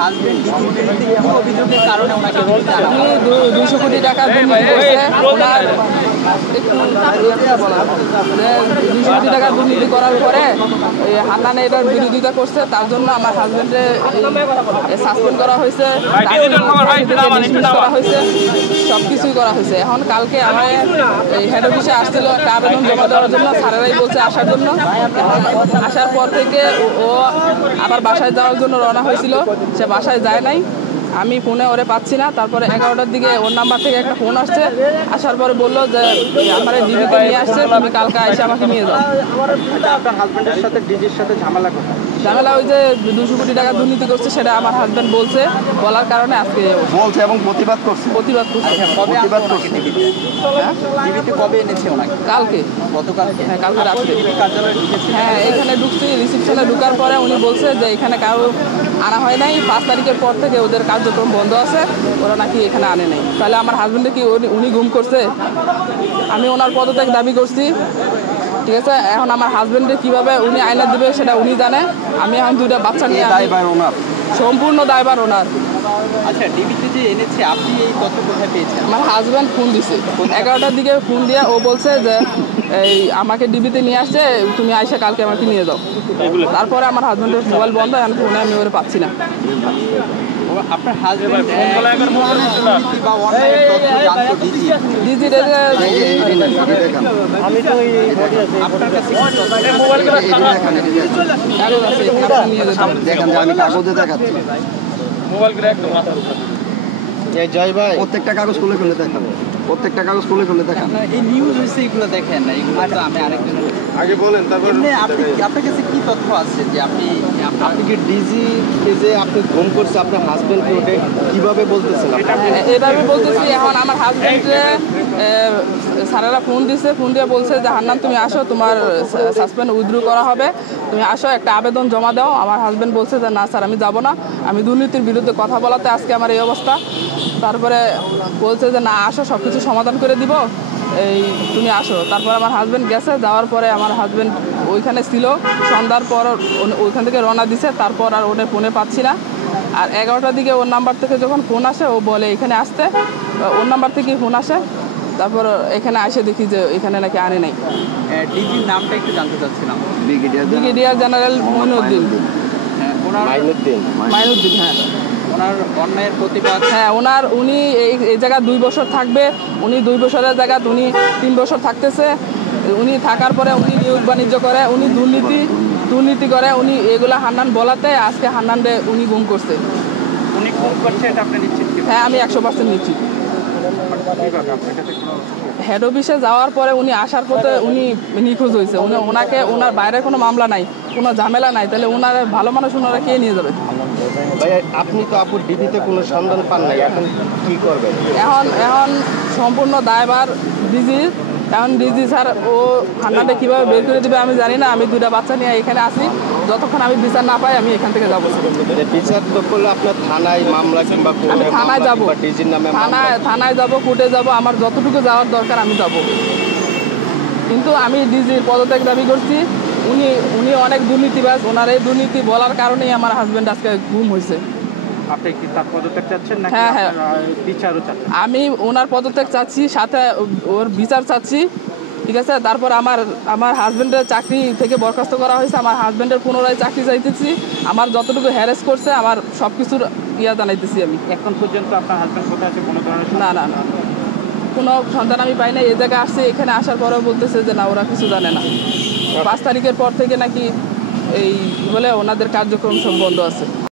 Husband অভিযোগের কারণে ওনাকে 200 কোটি টাকা দুর্নীতি করছে। ওনার 200 কোটি টাকা দুর্নীতি করার পরে হান্নান এটার বিরোধিতা করছে, তার জন্য আমার হাজবেন্ডে সাসপেন্ড করা হয়েছে, করা হয়েছে, সব কিছুই করা হয়েছে। এখন কালকে আমার এই হেড অফিসে আসছিল একটা আবেদন জমা দেওয়ার জন্য, স্যারেরাই বলছে আসার জন্য। আসার পর থেকে ও আবার বাসায় যাওয়ার জন্য রওনা হয়েছিল, সে বাসায় যায় নাই। আমি ফোনে ওরে পাচ্ছি না। তারপরে 11টার দিকে ওর নাম্বার থেকে একটা ফোন আসছে, আসার পরে বললো যে আমার ডিবিতে নিয়ে আসছে, তুমি কালকে এসে আমাকে নিয়ে যাও। আপনার হাজবেন্ডের সাথে ডিজির সাথে ঝামেলা কোথায়? ঝামেলা ওই যে 200 কোটি টাকা দুর্নীতি করছে, সেটা আমার হাজবেন্ড বলছে, বলার কারণে আজকে বলছে এবং প্রতিবাদ করছে। কবে করছে ডিবিতে? ডিবিতে কবে এনেছে ওনাকে? কালকে, গতকালকে? হ্যাঁ কালকে রাত্রে। ডিবি কার্যালয়ে ঢুকেছে? হ্যাঁ এখানে ঢুকছি, রিসিপশনে ঢুকার পরে উনি বলছে যে এখানে কারো আনা হয় নাই, 5 তারিখের পর থেকে ওদের কার্যক্রম বন্ধ আছে, ওরা নাকি এখানে আনে নাই। তাহলে আমার হাজবেন্ডে কি উনি গুম করছে? আমি ওনার পদত্যাগ দাবি করছি, ঠিক আছে। এখন আমার হাজবেন্ডে কিভাবে উনি আইনা দেবে সেটা উনি জানে। আমি এখন 2টা বাচ্চা নিয়ে সম্পূর্ণ দায়ভার ওনার। আচ্ছা, ডিবিতে যে এনেছে আপনি এই তথ্য কোথায় পেয়েছেন? আমার হাজব্যান্ড ফোন দিছে 11টার দিকে, ফোন দিয়ে ও বলছে যে এই আমাকে ডিবিতে নিয়ে আসছে, তুমি আইসা কালকে আমাকে নিয়ে যাও। তারপরে আমার হাজব্যান্ডের মোবাইল বন্ধ, এখন ফোনে আমি ওরে পাচ্ছি না। আপনার হাজবেন্ড আমি তো আপনার কাছে দেখেন যে আমি কাগজে দেখাচ্ছি, জয় ভাই প্রত্যেকটা কাগজ খুলে খুলে দেখাবো, প্রত্যেকটা কাগজ খুলে খুলে দেখান। এই নিউজ হয়েছে এগুলো দেখেন না, এগুলো তো আমি আরেকজন আগে বলেন, তারপর আপনার কাছে কি তথ্য আছে যে আপনি কি ডিজি যে আপনি ফোন করছে আপনার হাজবেন্ডকে, ওটা কিভাবে বলতেছেন? এভাবে বলতেছি। এখন আমার হাজবেন্ডে স্যারেরা ফোন দিছে, ফোন দিয়ে বলছে যে হান্নান তুমি আসো, তোমার সাসপেন্ড উইথড্র করা হবে, তুমি আসো একটা আবেদন জমা দাও। আমার হাজবেন্ড বলছে যে না স্যার আমি যাব না, আমি দুর্নীতির বিরুদ্ধে কথা বলাতে আজকে আমার এই অবস্থা। তারপরে বলছে যে না আসো, সব কিছু সমাধান করে দিব, এই তুমি আসো। তারপর আমার হাজবেন্ড গেছে, যাওয়ার পরে আমার হাজবেন্ড ওইখানে ছিল, সন্ধ্যার পর ওইখান থেকে রওনা দিছে। তারপর আর ওদের ফোনে পাচ্ছি না। আর 11টার দিকে ওর নাম্বার থেকে যখন ফোন আসে, ও বলে এখানে আসতে, ওর নাম্বার থেকেই ফোন আসে। তারপর এখানে আসে দেখি যে এখানে নাকি আনে নাই। ডিজির নামটা একটু জানতে চাচ্ছিলাম। Brigadier general Moinuddin. মাইনুদ্দিন, হ্যাঁ। ওনার অন্যায়ের প্রতিবাদ, হ্যাঁ উনি এই জায়গায় 2 বছর থাকবে, উনি 2 বছরের জায়গায় উনি 3 বছর থাকতেছে। উনি থাকার পরে উনি নিয়োগ বাণিজ্য করে, উনি দুর্নীতি করে, উনি এগুলা হান্নান বলাতে আজকে হান্নানরে উনি গুম করছে। উনি গুম করছে এটা আপনি নিশ্চিত? হ্যাঁ আমি 100% নিশ্চিত। হেড অফিসে যাওয়ার পরে উনি আসার পথে উনি নিখোঁজ হয়েছে। ওনার বাইরে কোনো মামলা নাই, কোনো ঝামেলা নাই, তাহলে ওনার ভালো মানুষ ওনারা কে নিয়ে যাবে? আপনি তো আপুর ডিবিতে কোনো সন্ধান পান নাই, এখন কি করবেন? এখন সম্পূর্ণ দায়ভার ডিজির। এখন ডিজি স্যার ও হান্নানটা কীভাবে বের করে দেবে আমি জানি না। আমি 2টা বাচ্চা নিয়ে এখানে আসি, যতক্ষণ আমি বিচার না পাই আমি এখান থেকে যাবো। বিচার তো করলে আপনার থানায় মামলা কিংবা আমি থানায় যাবো, ডিজির নামে থানায় যাবো, কোর্টে যাবো, আমার যতটুকু যাওয়ার দরকার আমি যাবো। কিন্তু আমি ডিজির পদত্যাগ দাবি করছি। উনি অনেক দুর্নীতিবাজ, ওনার এই দুর্নীতি বলার কারণেই আমার হাজবেন্ড আজকে গুম হয়েছে। আপনি কি তার পদত্যাগ চাচ্ছেন নাকি বিচারও চাচ্ছেন? আমি ওনার পদত্যাগ চাচ্ছি, সাথে ওর বিচার চাচ্ছি, ঠিক আছে। তারপর আমার হাজবেন্ডের চাকরি থেকে বরখাস্ত করা হয়েছে, আমার হাজবেন্ডের পুনরায় চাকরি চাইতেছি। আমার যতটুকু হ্যারেস করছে আমার সব কিছুর জানাইতেছি আমি। এখন পর্যন্ত আপনার হাজবেন্ড কোথায় আছে? কোনো ধরনের না কোনো সন্ধান আমি পাই না। এই জায়গায় আসছে, এখানে আসার পরেও বলতেছে যে না ওরা কিছু জানে না। 5 তারিখের পর থেকে নাকি এই বলে ওনাদের কার্যক্রম সব বন্ধ আছে।